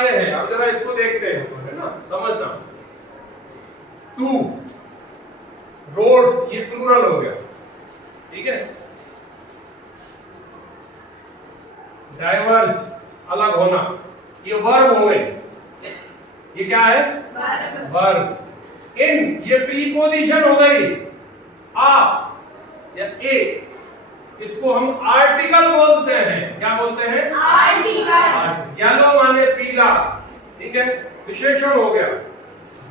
फायदे हैं, अब जरा इसको देखते हैं, है ना, समझना। टू रोड्स, ये प्लूरल हो गया, ठीक है। डाइवर्ज, अलग होना, ये वर्ब हो गए, ये क्या है, वर्ब। इन, ये प्रीपोजिशन हो गई, आ या ए, इसको हम आर्टिकल बोलते हैं। क्या बोलते हैं, आर्टिकल। येलो माने पीला, ठीक है, विशेषण हो गया।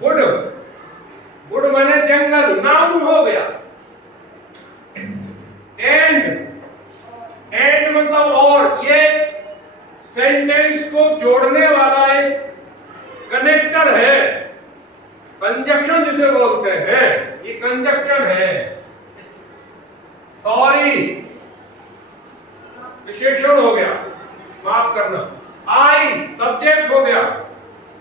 गुड, गुड माने जंगल, नाउन हो गया। एंड, एंड मतलब और, ये सेंटेंस को जोड़ने वाला एक कनेक्टर है, कंजक्शन जिसे बोलते हैं, ये कंजक्शन है। सॉरी, विशेषण हो गया, माफ करना। आई, सब्जेक्ट हो गया।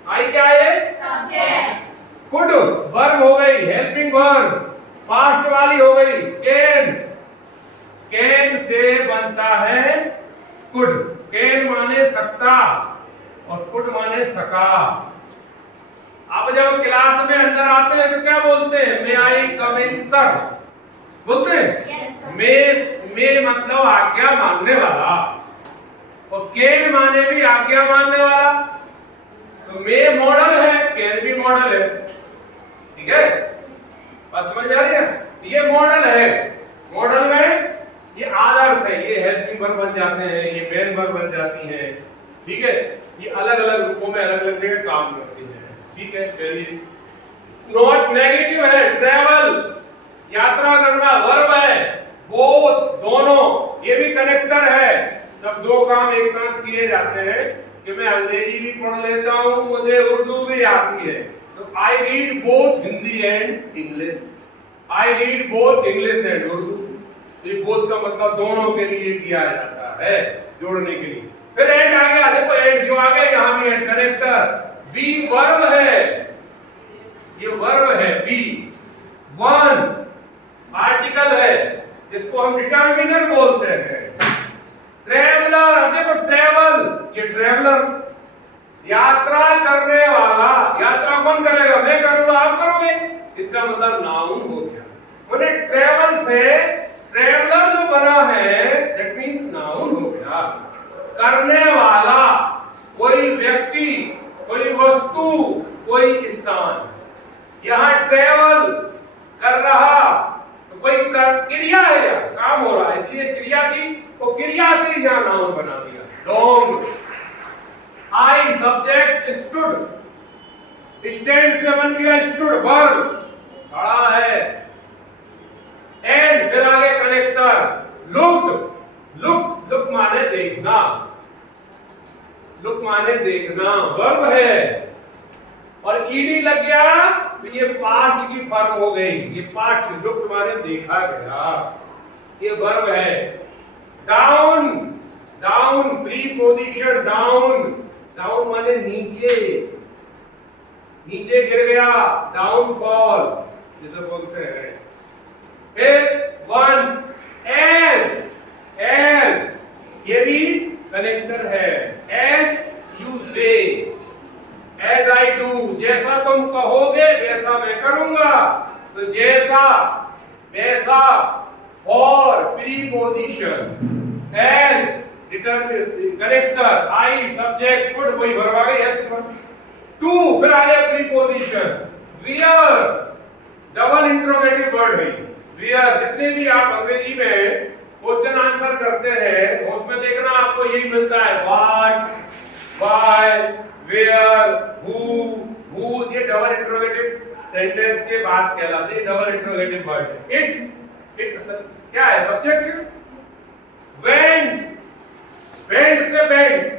आई क्या है, सब्जेक्ट। कुड, वर्ब हो गई, हेल्पिंग वर्ब, पास्ट वाली हो गई। कैन, कैन से बनता है कुड। कैन माने सकता और कुड माने सका। अब जब क्लास में अंदर आते हैं तो क्या बोलते हैं, मे आई कम इन सर, बोलते हैं। yes, मे मतलब आज्ञा मानने वाला, और कैन माने भी आज्ञा मानने वाला। तो मे मॉडल है, कैन भी मॉडल है, ठीक है, बात समझ आ रही है। ये मॉडल है, मॉडल में ये आदर्श है, ये हेल्पिंग वर्ब बन जाते हैं, ये मेन वर्ब बन जाती हैं, ठीक है। ये अलग अलग रूपों में अलग अलग जगह काम करती हैं, ठीक है। चलिए, नॉट नेगेटिव है, ट्रैवल, यात्रा करना, वर्ब है। बोथ, दोनों, ये भी कनेक्टर है। जब दो काम एक साथ किए जाते हैं, कि मैं अंग्रेजी भी पढ़ लेता हूँ, मुझे उर्दू भी आती है, तो I read both Hindi and English. I read both English and Urdu. ये बोथ का मतलब दोनों के लिए किया जाता है, जोड़ने के लिए। फिर एंड आ गया, देखो एंड जो आ गया, यहां भी एंड, कनेक्टर। बी वर्ब है, ये वर्ब है बी। वन आर्टिकल है, जिसको हम डिटरमिनर बोलते हैं। ट्रैवलर, देखो ट्रैवल, ये ट्रैवलर, यात्रा करने वाला। यात्रा कौन करेगा, मैं करूंगा, आप करोगे, इसका मतलब नाउन हो गया। बोले ट्रैवल से ट्रैवलर जो बना है, दैट मींस नाउन हो गया। करने वाला, कोई व्यक्ति, कोई वस्तु, कोई स्थान। यहां ट्रैवल कर रहा, तो कोई क्रिया है या काम हो रहा है, इसलिए क्रिया की, तो क्रिया से यहां नाउन बना दिया। Don't, I subject, stood, stand से बन गया स्टूड, वर्ब, खड़ा है। एंड, फिर आगे कनेक्टर। लुक, लुक, लुक माने देखना, लुक माने देखना, वर्ब है। और ईडी लग गया तो ये पास्ट की फॉर्म हो गई, ये पास्ट, लुक माने देखा गया, ये वर्ब है। Down, down preposition, down, down माने नीचे, नीचे गिर गया, डाउनफॉल जिसे बोलते हैं। फिर वन, एज, एज, ये भी कनेक्टर है। एज यू से, एज आई डू, जैसा तुम कहोगे वैसा मैं करूंगा, तो जैसा, वैसा। और preposition, as connector, I subject, could कोई वर्ब आ गई। टू, फिर आ गया preposition. Where, double interrogative word है वियर। जितने भी आप अंग्रेजी में क्वेश्चन आंसर करते हैं, उसमें देखना आपको यही मिलता है, व्हाट, व्हाई, वेयर, हु, ये डबल इंट्रोगेटिव सेंटेंस के बाद कहलाते हैं, double interrogative word. It, it क्या है, सब्जेक्ट। वेंट, वेंट से वेंट,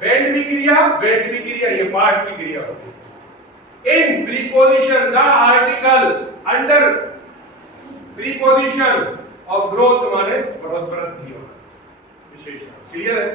वेंट भी क्रिया, वेंट भी क्रिया, ये पार्ट की क्रिया होती है। In preposition, the article, under preposition, और ग्रोथ माने बढ़ोतरी होना, विशेषण। क्लियर है।